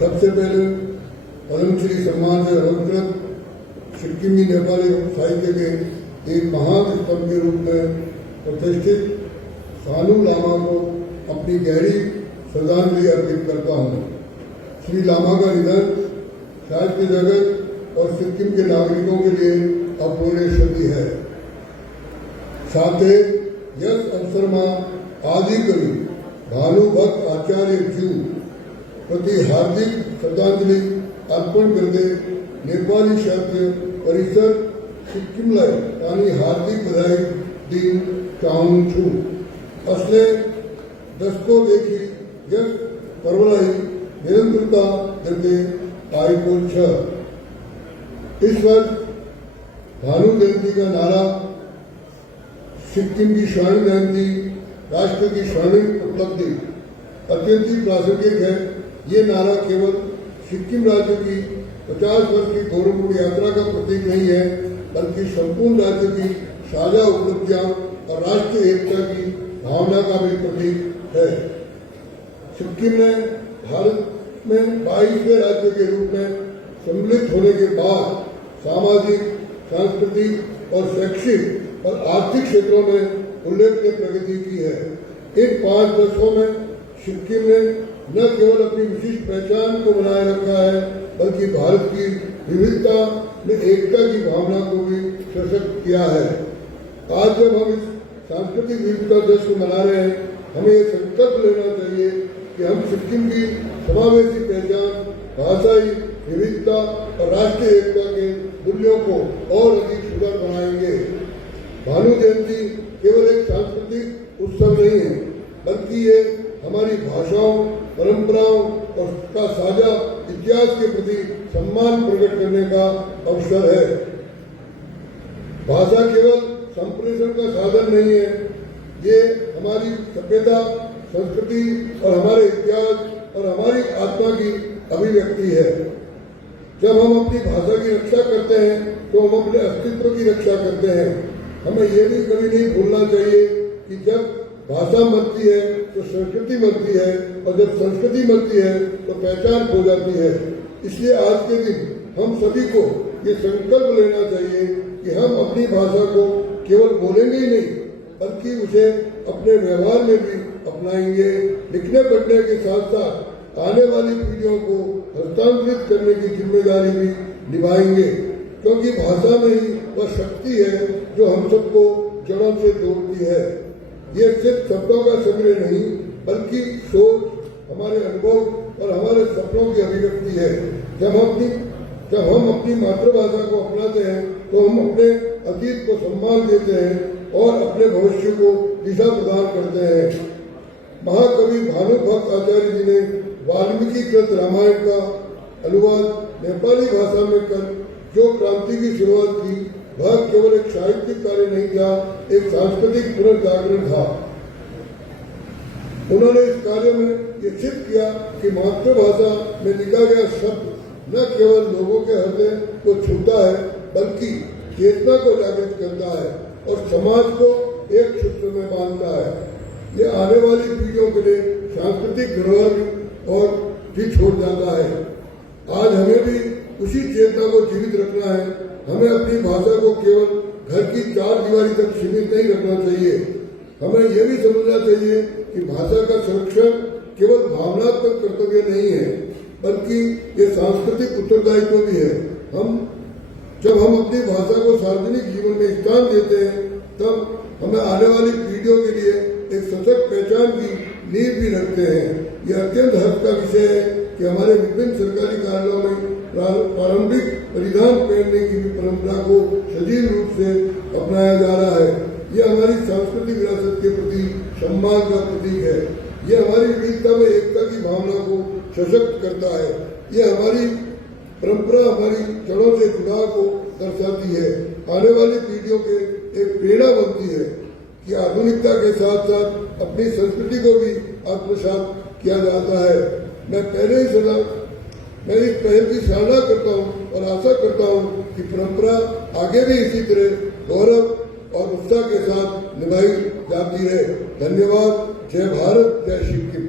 सबसे पहले पद्मश्री सम्मान से अलंकृत सिक्किमी नेपाली साहित्य के एक महान स्तंभ के रूप में प्रतिष्ठित सानू लामा को अपनी गहरी श्रद्धांजलि अर्पित करता हूँ। श्री लामा का निधन साहित्य जगत और सिक्किम के नागरिकों के लिए अपूर्णीय क्षति है। साथे यस अवसर में आदि कवि भानुभक्त आचार्य जी प्रति हार्दिक श्रद्धांजलि अर्पण करते नेपाली साहित्य परिसर सिक्किमलाई तानी हार्दिक बधाई दिन चाहूँ छूँ। असले दशकोदेखि यस पर्वलाई निरंतरता करते आएको छ। इस वर्ष भानु जयंती का नारा सिक्किम की स्वर्ण जयंती राष्ट्र की स्वर्णिम उपलब्धि अत्यंत ही प्रासंगिक है। ये नारा केवल सिक्किम राज्य की 50 वर्ष की गौरवपूर्ण यात्रा का प्रतीक नहीं है, बल्कि संपूर्ण राज्य की साझा उपलब्धियां और राष्ट्रीय एकता की भावना का भी प्रतीक है। सिक्किम ने भारत में 22वें राज्य के रूप में सम्मिलित होने के बाद सामाजिक, सांस्कृतिक और शैक्षिक और आर्थिक क्षेत्रों में उल्लेखनीय प्रगति की है। इन 5 वर्षों में सिक्किम ने न केवल अपनी विशिष्ट पहचान को बनाए रखा है, बल्कि भारत की विविधता में एकता की भावना को भी सशक्त किया है। आज जब हम इस सांस्कृतिक विविधता दिवस को मना रहे हैं, हमें ये संकल्प लेना चाहिए कि हम सिक्किम की समावेशी पहचान, भाषाई विविधता और राष्ट्रीय एकता के मूल्यों को और अधिक सुदृढ़ बनाएंगे। भानु जयंती केवल एक सांस्कृतिक उत्सव नहीं है, बल्कि ये हमारी भाषाओं, परंपराओं और का साझा इतिहास के प्रति सम्मान प्रकट करने का अवसर है। भाषा केवल संप्रेषण का साधन नहीं है, ये हमारी सभ्यता, संस्कृति और हमारे इतिहास और हमारी आत्मा की अभिव्यक्ति है। जब हम अपनी भाषा की रक्षा करते हैं तो हम अपने अस्तित्व की रक्षा करते हैं। हमें ये भी कभी नहीं भूलना चाहिए कि जब भाषा मरती है तो संस्कृति मरती है, और जब संस्कृति मरती है तो पहचान खो जाती है। इसलिए आज के दिन हम सभी को ये संकल्प लेना चाहिए कि हम अपनी भाषा को केवल बोलेंगे ही नहीं, बल्कि उसे अपने व्यवहार में भी अपनाएंगे। लिखने पढ़ने के साथ साथ आने वाली पीढ़ियों को हस्तांतरित करने की जिम्मेदारी भी निभाएंगे, क्योंकि भाषा में ही वह शक्ति है जो हम सबको जड़ों से जोड़ती है। ये सिर्फ शब्दों का संग्रह नहीं, बल्कि सोच, हमारे अनुभव और हमारे सपनों की अभिव्यक्ति है। जब हम अपनी मातृभाषा को अपनाते हैं तो हम अपने अतीत को सम्मान देते हैं और अपने भविष्य को दिशा प्रदान करते हैं। महाकवि भानुभक्त आचार्य जी ने वाल्मीकि कृत रामायण का अनुवाद नेपाली भाषा में कर जो क्रांति की शुरुआत की, वह केवल एक साहित्यिक कार्य नहीं था, एक सांस्कृतिक पुनर्जागरण था। उन्होंने इस कार्य में ये सिद्ध किया कि मातृभाषा में लिखा गया शब्द न केवल लोगों के हृदय को छूता है, बल्कि चेतना को जागृत करता है और समाज को एक सूत्र में बांधता है। ये आने वाली पीढ़ियों के लिए सांस्कृतिक धरोहर और भी छोड़ जाता है। आज हमें भी उसी चेतना को जीवित रखना है। हमें अपनी भाषा को केवल घर की 4 दीवारी तक सीमित नहीं रखना चाहिए। हमें यह भी समझना चाहिए कि भाषा का संरक्षण केवल भावनात्मक कर्तव्य नहीं है, बल्कि ये सांस्कृतिक उत्तरदायित्व भी है। जब हम अपनी भाषा को सार्वजनिक जीवन में स्थान देते हैं, तब हमें आने वाली पीढ़ियों के लिए एक सशक्त पहचान की नींव भी रखते हैं। यह अत्यंत हर्ष का विषय है कि हमारे विभिन्न सरकारी कार्यालयों में पारंपरिक परिधान पहनने की भी परंपरा को सजीव रूप से अपनाया जा रहा है। यह हमारी सांस्कृतिक विरासत के प्रति सम्मान का प्रतीक है। यह हमारी विविधता में एकता की भावना को सशक्त करता है। यह हमारी परंपरा हमारी जड़ों से जुड़ाव को दर्शाती है। आने वाली पीढ़ियों के एक प्रेरणा बनती है कि आधुनिकता के साथ साथ अपनी संस्कृति को भी आत्मसात किया जाता है। मैं इस पहल की सराहना करता हूँ और आशा करता हूँ कि परंपरा आगे भी इसी तरह गौरव और उत्साह के साथ निभाई जाती रहे। धन्यवाद। जय भारत, जय सिक्किम।